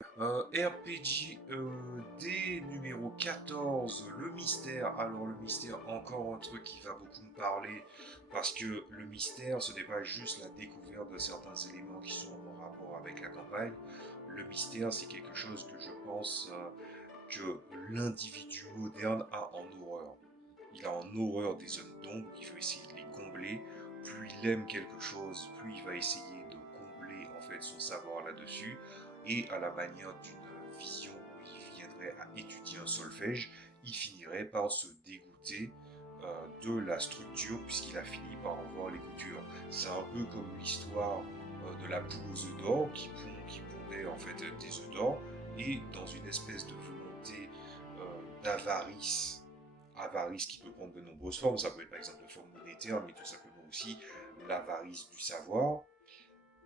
RPG D numéro 14, le mystère. Alors le mystère, encore un truc qui va beaucoup me parler, parce que le mystère, ce n'est pas juste la découverte de certains éléments qui sont en rapport avec la campagne. Le mystère, c'est quelque chose que je pense que l'individu moderne a en horreur. Il a en horreur des zones d'ombre, il veut essayer de les combler. Plus il aime quelque chose, plus il va essayer de combler en fait son savoir là-dessus. Et à la manière d'une vision où il viendrait à étudier un solfège, il finirait par se dégoûter de la structure puisqu'il a fini par en voir les coutures. C'est un peu comme l'histoire de la poule aux œufs d'or qui pondait en fait des œufs d'or et dans une espèce de volonté d'avarice, avarice qui peut prendre de nombreuses formes, ça peut être par exemple de forme monétaire, mais tout simplement aussi l'avarice du savoir.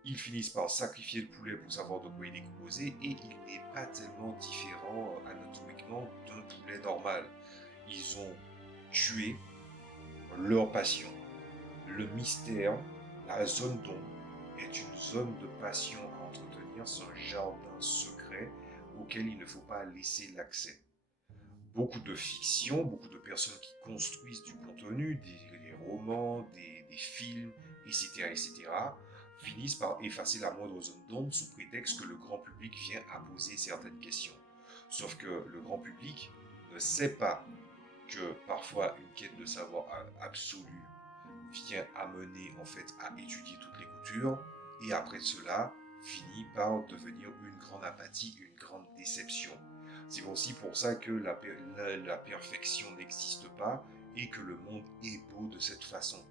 Ils finissent par sacrifier le poulet pour savoir de quoi il est composé et il n'est pas tellement différent anatomiquement d'un poulet normal. Ils ont tué leur passion. Le mystère, la zone d'ombre, est une zone de passion à entretenir, c'est un jardin secret auquel il ne faut pas laisser l'accès. Beaucoup de fiction, beaucoup de personnes qui construisent du contenu, des romans, des films, etc., etc., finissent par effacer la moindre zone d'ombre sous prétexte que le grand public vient à poser certaines questions. Sauf que le grand public ne sait pas que parfois une quête de savoir absolu vient amener en fait à étudier toutes les coutures et après cela finit par devenir une grande apathie, une grande déception. C'est aussi pour ça que la perfection n'existe pas et que le monde est beau de cette façon.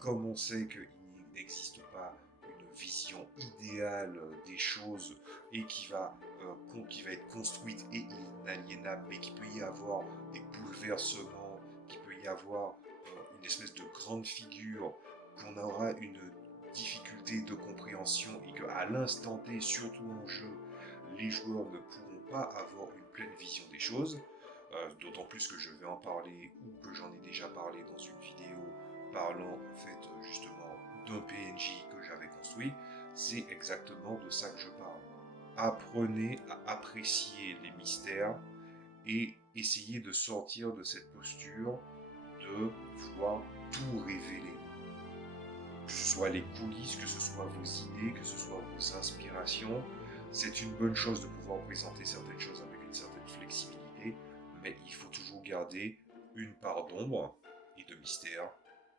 Comme on sait qu'il n'existe pas une vision idéale des choses et qui va être construite et inaliénable, mais qu'il peut y avoir des bouleversements, qu'il peut y avoir une espèce de grande figure, qu'on aura une difficulté de compréhension et qu'à l'instant T, surtout en jeu, les joueurs ne pourront pas avoir une pleine vision des choses. D'autant plus que je vais en parler ou que j'en ai déjà parlé dans une vidéo parlant en fait justement d'un PNJ que j'avais construit, c'est exactement de ça que je parle. Apprenez à apprécier les mystères et essayez de sortir de cette posture de vouloir tout révéler. Que ce soit les coulisses, que ce soit vos idées, que ce soit vos inspirations, c'est une bonne chose de pouvoir présenter certaines choses avec une certaine flexibilité, mais il faut toujours garder une part d'ombre et de mystère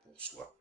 pour soi.